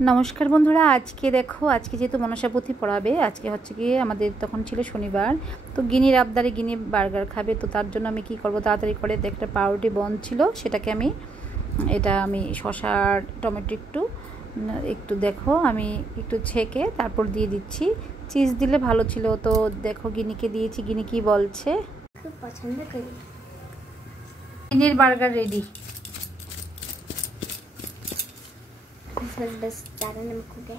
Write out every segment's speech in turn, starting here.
নমস্কার বন্ধুরা, আজকে দেখো, আজকে যেহেতু মনসাপুথি পড়াবে, আজকে হচ্ছে গিয়ে আমাদের তখন ছিল শনিবার, তো গিনির আবদারে গিনি বার্গার খাবে। তো তার জন্য আমি কি করব, তাড়াতাড়ি করে একটা পাউরুটি বন্ধ ছিল, সেটাকে আমি শসা টমেটো একটু দেখো আমি একটু ছেঁকে তারপর দিয়ে দিচ্ছি। চিজ দিলে ভালো ছিল। তো দেখো গিনিকে দিয়েছি, গিনি কি বলছে। খুব পছন্দ করি। গিনির বার্গার রেডি। बस ज़्यादा नमक हो गया।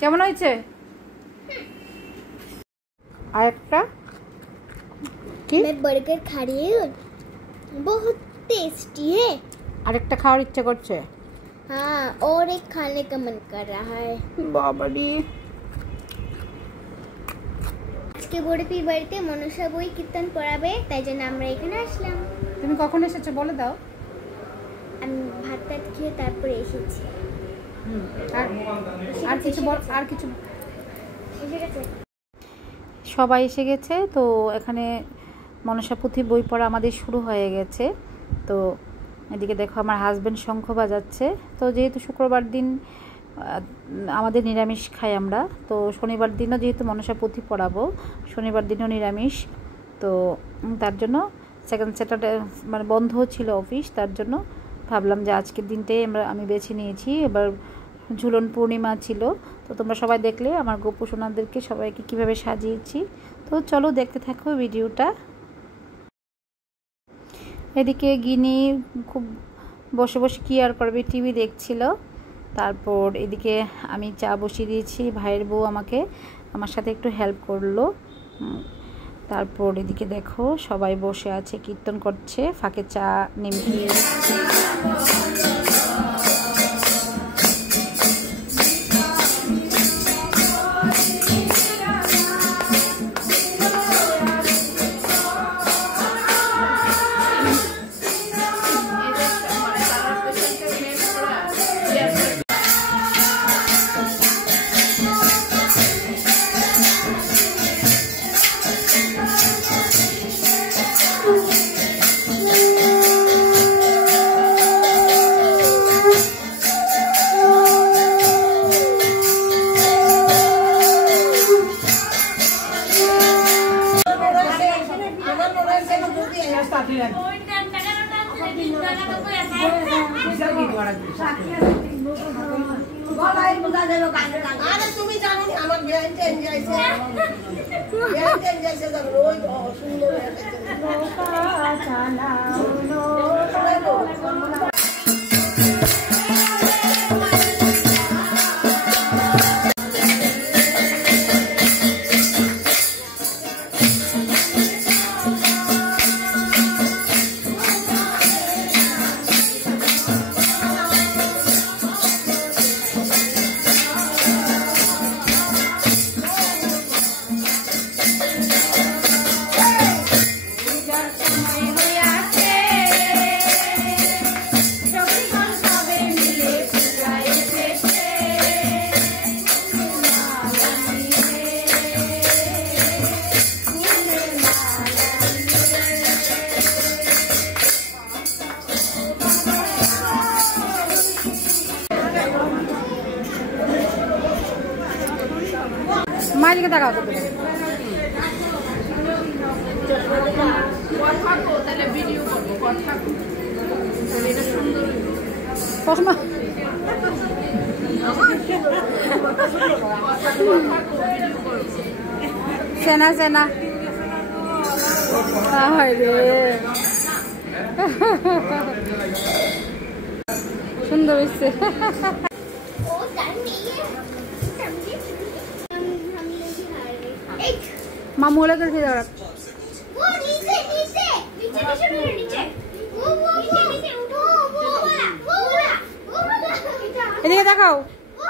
কেমন হয়েছে? আরেকটা কি? मैं बर्गर खा रही हूँ, बहुत टेस्टी है। আরেকটা খাওয়ার ইচ্ছা করছে। हाँ, और एक खाने का मन कर रहा है। বাবারি, আজকে বড়পি বাড়িতে মনসা বই কীর্তন পড়াবে, তাই জন্য আমরা এখানে আসলাম। তুমি কখন এসেছো বলে দাও। আমি ভাত টাত খেয়ে তারপরে এসেছি। আর কিছু বল, আর কিছু। এসে গেছে, সবাই এসে গেছে। তো এখানে মনসাপুথি বই পড়া আমাদের শুরু হয়ে গেছে। তো এদিকে দেখো আমার হাজব্যান্ড শঙ্খ বাজাচ্ছে। তো যেহেতু শুক্রবার দিন আমাদের নিরামিষ খাই আমরা, তো শনিবার দিনও যেহেতু মনসাপুথি পড়াবো, শনিবার দিনও নিরামিষ। তো তার জন্য সেকেন্ড স্যাটারডে মানে বন্ধ ছিল অফিস, তার জন্য ভাবলাম যে আজকের দিনটাই আমি বেছে নিয়েছি। এবার ঝুলন পূর্ণিমা ছিল। তো তোমরা সবাই দেখলে আমার গোপু সোনাদেরকে সবাইকে কীভাবে সাজিয়েছি। তো চলো দেখতে থাকো ভিডিওটা। এদিকে গিনি খুব বসে বসে কী আর করবে, টিভি দেখছিল। তারপর এদিকে আমি চা বসিয়ে দিয়েছি, ভাইয়ের বউ আমার সাথে একটু হেল্প করলো। তারপর এদিকে দেখো সবাই বসে আছে, কীর্তন করছে, ফাঁকে চা নিমকি। তুমি জানো আমার ব্যান্ডেন যাইছে ব্যান্ডেন যাইছে তো রোজ সুন্দর মাঝিকে দেখা করতে সেনা সেনা রে সুন্দর হয়েছে। मामू वाला कर दिया वो नीचे नीचे नीचे नीचे नीचे वो नीचे उठो वो वाला এদিকে দেখাও। वो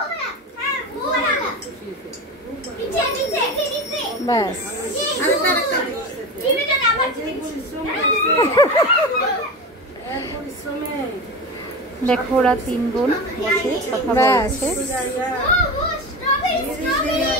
वाला नीचे नीचे नीचे बस टीवी का नाम দেখো ওরা তিন বোন বসে কথা বলছে। स्ट्रॉबेरी